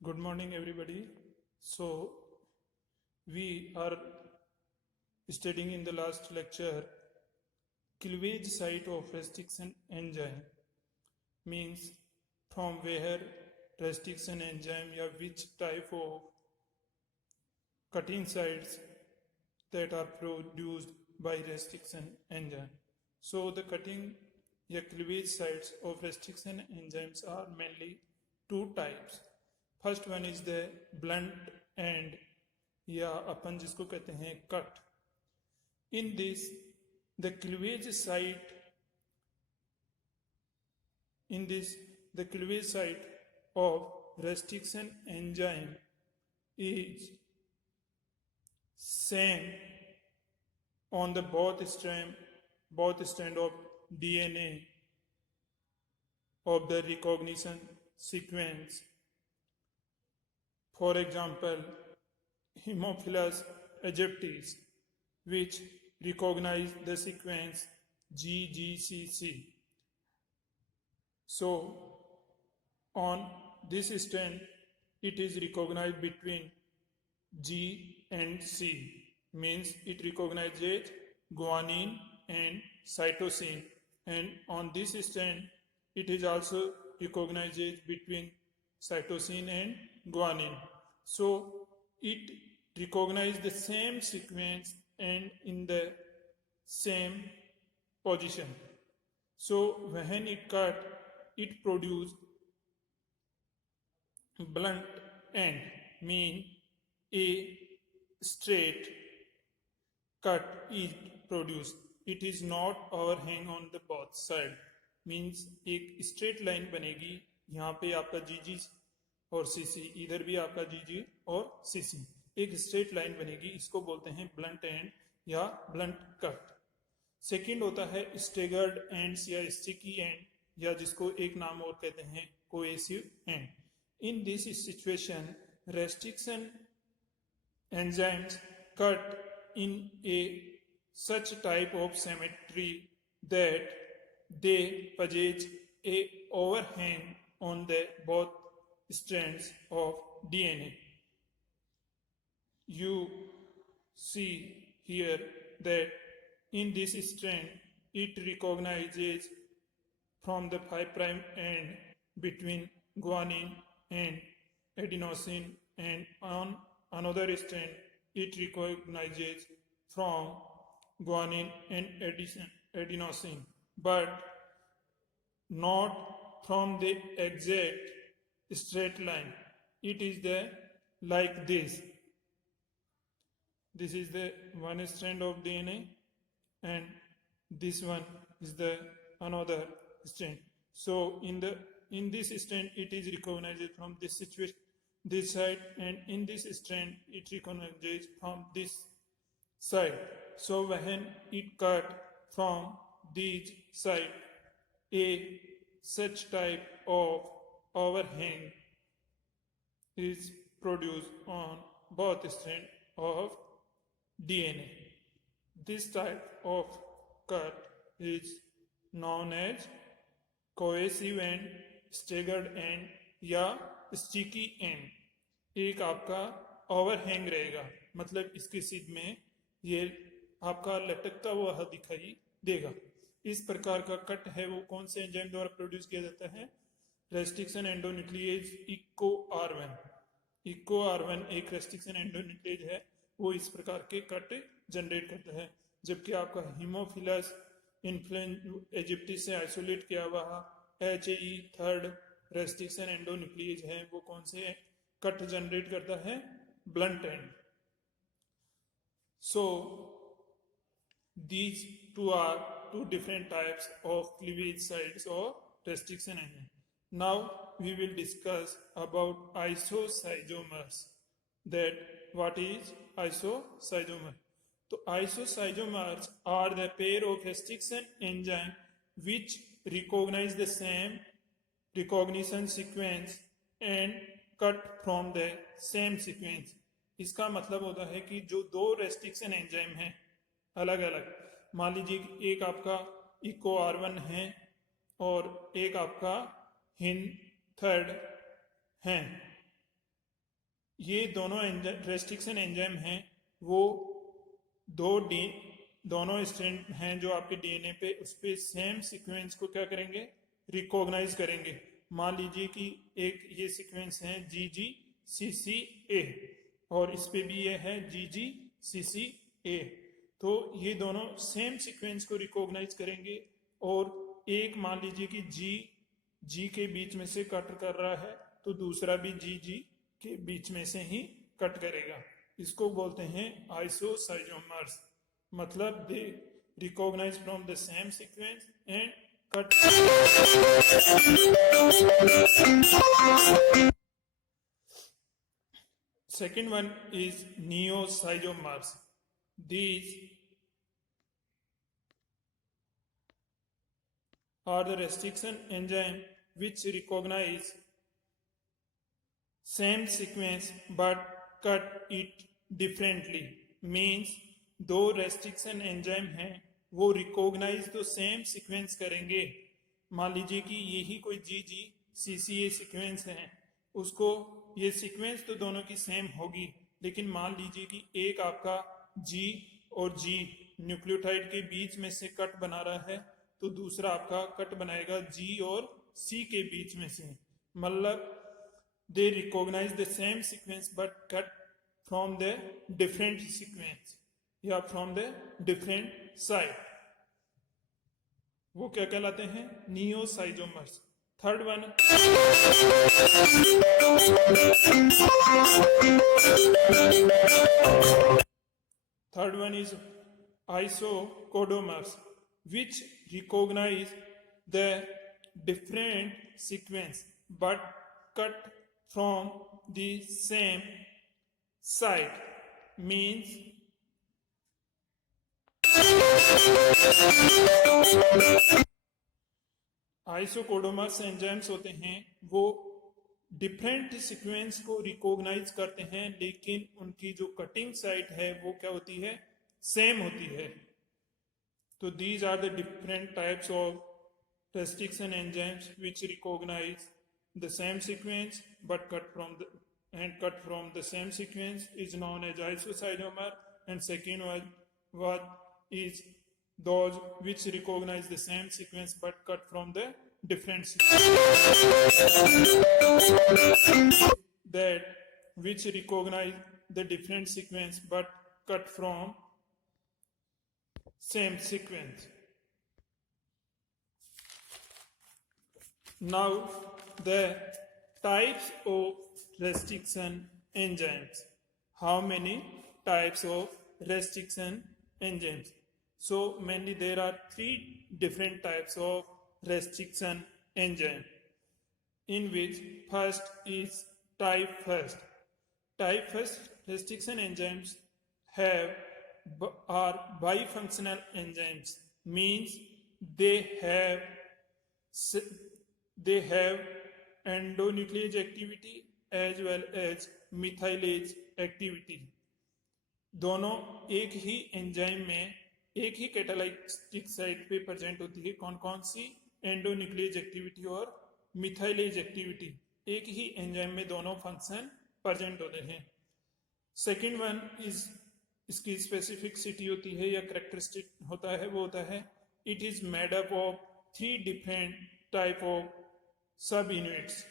Good morning, everybody. So, we are studying in the last lecture cleavage site of restriction enzyme means from where restriction enzyme or which type of cutting sites that are produced by restriction enzyme. So, the cutting या cleavage sites of restriction enzymes are mainly two types. First one is the blunt end या अपन जिसको कहते हैं cut. In this, the cleavage site the cleavage site of restriction enzyme is same on the both strand of DNA of the recognition sequence. For example, Haemophilus aegyptis, which recognize the sequence GGCC. So, on this strand, it is recognized between G and C, means it recognizes guanine and cytosine, and on this strand, it is also recognizes between cytosine and guanine. So, it recognizes the same sequence and in the same position. So, when it cut, it produces blunt end, mean a straight cut is produced. It is not overhang on the both side. Means एक straight line बनेगी, यहाँ पे आपका जीजी और CC, इधर भी आपका जीजी और सीसी, एक स्ट्रेट लाइन बनेगी. इसको बोलते हैं ब्लंट एंड या ब्लंट कट. सेकंड होता है स्टेगर्ड एंड्स या स्टिकी एंड, या जिसको एक नाम और कहते हैं cohesive and. In this situation restriction enzymes cut in a such type of symmetry that they possess a overhang on the both strands of DNA. You see here that in this strand it recognizes from the 5' end between guanine and adenosine, and on another strand it recognizes from guanine and adenosine, but not from the exact straight line. It is the like this. This is the one strand of DNA, and this one is the another strand. So in this strand it is recognized from this situation, this side, and in this strand it recognizes from this side. So when it cut from this side, a such type of overhang is produced on both strands of DNA. This type of cut is known as cohesive end, staggered end या sticky and. एक आपका overhang रहेगा, मतलब इसके सीध में ये आपका लटकता हुआ दिखाई देगा. इस प्रकार का कट है वो कौन से एंजाइम द्वारा प्रोड्यूस किया जाता है? Restriction endonuclease Eco R one. Eco R one एक रेस्ट्रिक्शन एंडोन्यूक्लिएज है, वो इस प्रकार के कट जनरेट करता है. जबकि आपका हीमोफिलस एजिप्टिस से आइसोलेट किया हुआ HAE थर्ड रेस्ट्रिक्शन एंडोन्यूक्लिएज है, वो कौन से कट जनरेट करता है? Blunt and. So these two are two different types of cleavage sites or restriction enzyme. Now we will discuss about isoscizomers. That what is isocyzomer? So isoscizomers are the pair of restriction enzyme which recognize the same recognition sequence and cut from the same sequence. इसका मतलब होता है कि जो दो restriction enzyme हैं अलग अलग, मान लीजिए एक आपका इको आर1 है और एक आपका हिन थर्ड हैं, ये दोनों रेस्ट्रिक्शन एंजाइम हैं, वो दोनों स्ट्रैंड हैं जो आपके डीएनए पे, उस पे सेम सीक्वेंस को क्या करेंगे, रिकॉग्नाइज करेंगे। मान लीजिए कि एक ये सीक्वेंस है GGCCA और इस पे भी ये है GGCCA, तो ये दोनों सेम सीक्वेंस को रिकॉग्नाइज करेंगे। और एक मान लीजिए कि G के बीच में से कट कर रहा है, तो दूसरा भी GG के बीच में से ही कट करेगा। इसको बोलते हैं आइसोसाइजोमर्स, मतलब they recognise from the same sequence and cut. Second one is neosizomers. These are the restriction enzyme which recognize same sequence but cut it differently. Means दो रेस्ट्रिक्शन एंजाइम हैं, वो रिकॉग्नाइज तो same sequence करेंगे। मान लीजिए कि यही कोई GGCCA सीक्वेंस है, उसको ये सीक्वेंस तो दोनों की सेम होगी, लेकिन मान लीजिए कि एक आपका G और G न्यूक्लियोटाइड के बीच में से कट बना रहा है, तो दूसरा आपका कट बनाएगा G और C के बीच में से। मतलब they recognise the same sequence but cut from the different sequence या फ्रॉम द डिफरेंट साइड, वो क्या कहलाते हैं, neoschizomers. Third one is isocodomers, which recognize the different sequence but cut from the same side. Means isocaudomers enzymes होते हैं, वो different sequence को recognise करते हैं, लेकिन उनकी जो कटिंग साइट है वो क्या होती है, सेम होती है। तो these are the different types of restriction enzymes which recognise the same sequence but cut from the same sequence is known as isoschizomer, and second one is those which recognize the same sequence but cut from the different sequence. That which recognize the different sequence but cut from same sequence. Now the types of restriction enzymes. How many types of restriction enzymes? So mainly there are three different types of restriction enzyme, in which first is type first. Type first restriction enzymes are bifunctional enzymes, means they have endonuclease activity as well as methylase activity. दोनों एक ही enzyme में एक ही catalytic site पे present होती है। कौन कौन सी, endonuclease activity और मिथाइलेज एक्टिविटी, एक ही एंजाइम में दोनों फंक्शन प्रेजेंट होते हैं। सेकेंड वन इज, इसकी स्पेसिफिसिटी होती है या करेक्टरिस्टिक होता है, वो होता है it is made up of 3 different type of सब यूनिट्स।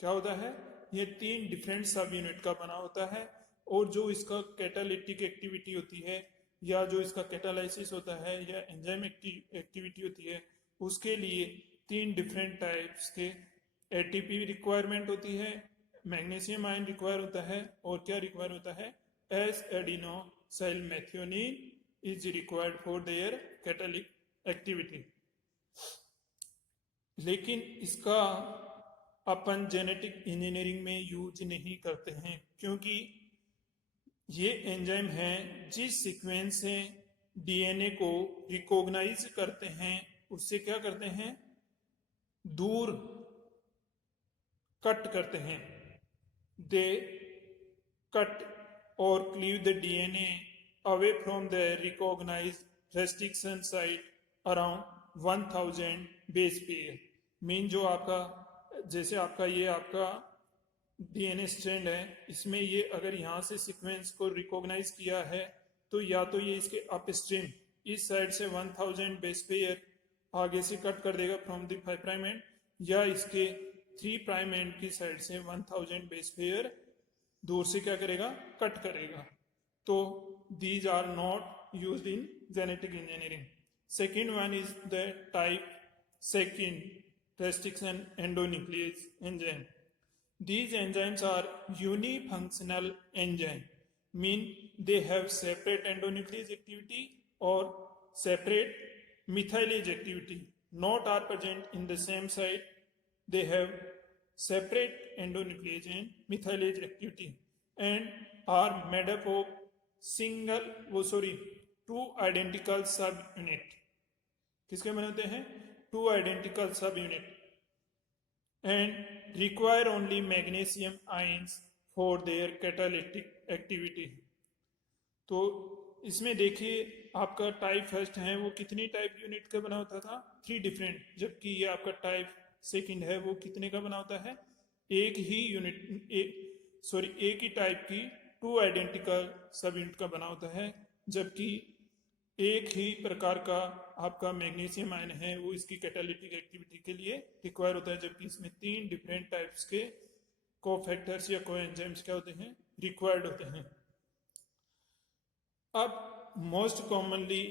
क्या होता है, ये 3 डिफरेंट सब यूनिट का बना होता है, और जो इसका कैटालिटिक एक्टिविटी होती है या जो इसका कैटालाइसिस होता है या एंजाइम एक्टिविटी होती है, उसके लिए 3 डिफरेंट टाइप्स के एटीपी रिक्वायरमेंट होती है, मैग्नीशियम आयन रिक्वायर होता है, और क्या रिक्वायर होता है, S adenosylmethionine is required for their catalytic activity. लेकिन इसका अपन जेनेटिक इंजीनियरिंग में यूज नहीं करते हैं, क्योंकि ये एंजाइम हैं जिस सीक्वेंस से डीएनए को रिकॉग्नाइज करते हैं उससे क्या करते हैं, दूर कट करते हैं। दे कट और cleave the DNA away from the recognised restriction site around 1000 base pair. Mean जो आपका, जैसे आपका ये आपका डीएनए स्ट्रैंड है, इसमें ये अगर यहाँ से सीक्वेंस को रिकॉग्नाइज किया है तो या तो ये इसके अपस्ट्रीम इस साइड से 1000 बेस पेयर आगे से कट कर देगा फ्रॉम द 5 प्राइम एंड, या इसके 3 प्राइम एंड की साइड से 1000 बेस पेयर दूर से क्या करेगा, कट करेगा. तो these are not used in genetic engineering. Second one is the type second restriction endonuclease enzyme. These enzymes are unifunctional enzyme, mean they have separate endonuclease activity or separate methylase activity, not are present in the same site. They have separate endonuclease and methylase activity and are made up of two identical सब unit. किसके बनाते हैं, 2 identical सब unit, and require only magnesium ions for their catalytic activity. तो इसमें देखिए आपका type first है वो कितनी टाइप यूनिट का बना होता था, 3 डिफरेंट, जबकि ये आपका टाइप सेकंड है वो कितने का बना होता है, एक ही यूनिट एक ही टाइप की 2 आइडेंटिकल सब यूनिट का बना होता है, जबकि एक ही प्रकार का आपका मैग्नीशियम आयन है वो इसकी कैटालिटिक एक्टिविटी के लिए रिक्वायर होता है, जबकि इसमें 3 डिफरेंट टाइप्स के कोफैक्टर्स या कोएंजाइम्स क्या होते हैं, रिक्वायर्ड होते हैं. अब मोस्ट कॉमनली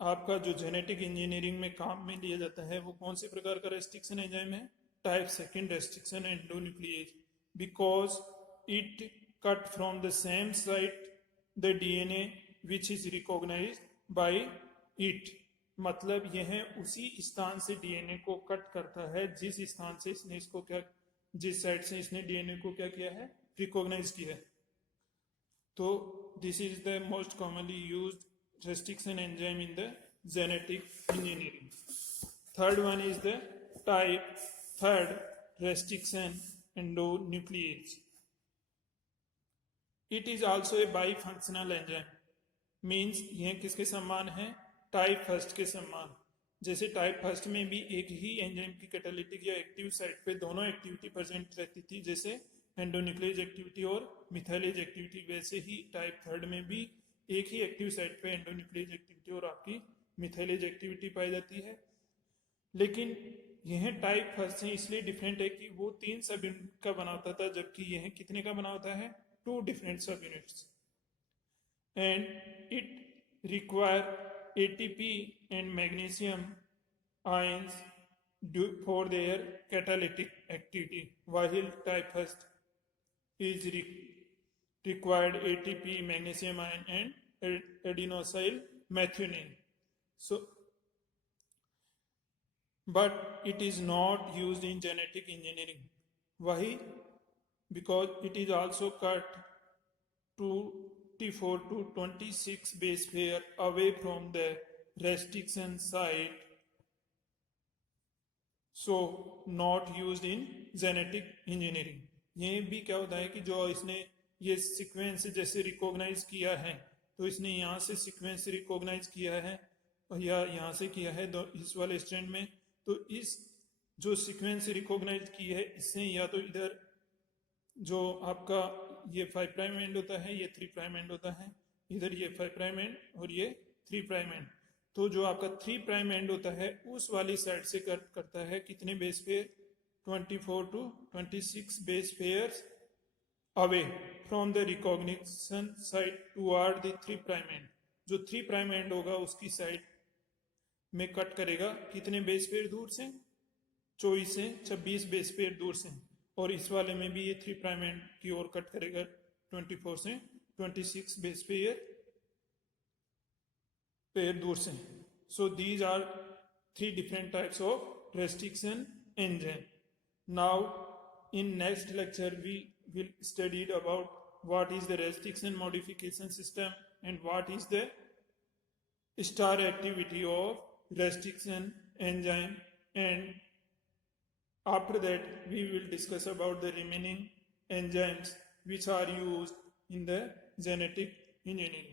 आपका जो जेनेटिक इंजीनियरिंग में काम में लिया जाता है वो कौन से प्रकार का रेस्ट्रिक्शन एंजाइम है, type second restriction endonuclease, because it cut from the same site the DNA which is recognized by it. मतलब यह उसी स्थान से डीएनए को कट करता है जिस स्थान से इसने इसको क्या, जिस साइड से इसने डीएनए को क्या किया है, रिकॉग्नाइज किया है. तो this is the most commonly used restriction enzyme in the genetic engineering. Third one is the type third restriction endonuclease. It is also a bifunctional enzyme, means यह किसके समान है, टाइप फर्स्ट के समान. जैसे टाइप फर्स्ट में भी एक ही एंजाइम की कैटालिटिक या एक्टिव साइट पे दोनों एक्टिविटी प्रेजेंट रहती थी, जैसे एंडोन्यूक्लिएज एक्टिविटी और मिथाइलेज एक्टिविटी, वैसे ही टाइप थर्ड में भी एक ही एक्टिव साइट पे एंडोन्यूक्लिएज एक्टिविटी और आपकी मिथाइलेज एक्टिविटी पाई जाती है. लेकिन यह टाइप फर्स्ट से इसलिए डिफरेंट है कि वो 3 सब यूनिट का बना होता था, जबकि यह कितने का बना होता है, 2 different subunits, and it require ATP and magnesium ions for their catalytic activity, while type first is required ATP, magnesium ion and adenosyl methionine. So but it is not used in genetic engineering. Why? Because it is also cut 24 to 26 base pair away from the restriction site, so not used in genetic engineering. ये भी क्या होता है कि जो इसने ये sequence जैसे रिकॉग्नाइज किया है, तो इसने यहाँ से सीक्वेंस रिकॉग्नाइज किया है या यहाँ से किया है इस वाले स्ट्रैंड में, तो इस जो सीक्वेंस रिकॉग्नाइज की है इससे या तो इधर जो आपका ये 5 प्राइम एंड होता है, ये 3 प्राइम एंड होता है, इधर ये 5 प्राइम एंड और ये 3 प्राइम एंड, तो जो आपका 3 प्राइम एंड होता है उस वाली साइड से कट करता है कितने base pair, 24 to 26 base pairs away from the recognition side toward the 3 prime and. जो 3 प्राइम एंड होगा उसकी साइड में कट करेगा कितने बेस पेयर दूर से, 24 से 26 बेस पेयर दूर से, और इस वाले में भी ये 3 प्राइम एंड की ओर कट करेगा 24 से 26 बेस पेयर दूर से. So these are 3 different types of restriction enzyme. Now in next lecture we will study about what is the restriction modification system and what is the star activity of restriction enzyme, and after that we will discuss about the remaining enzymes which are used in the genetic engineering.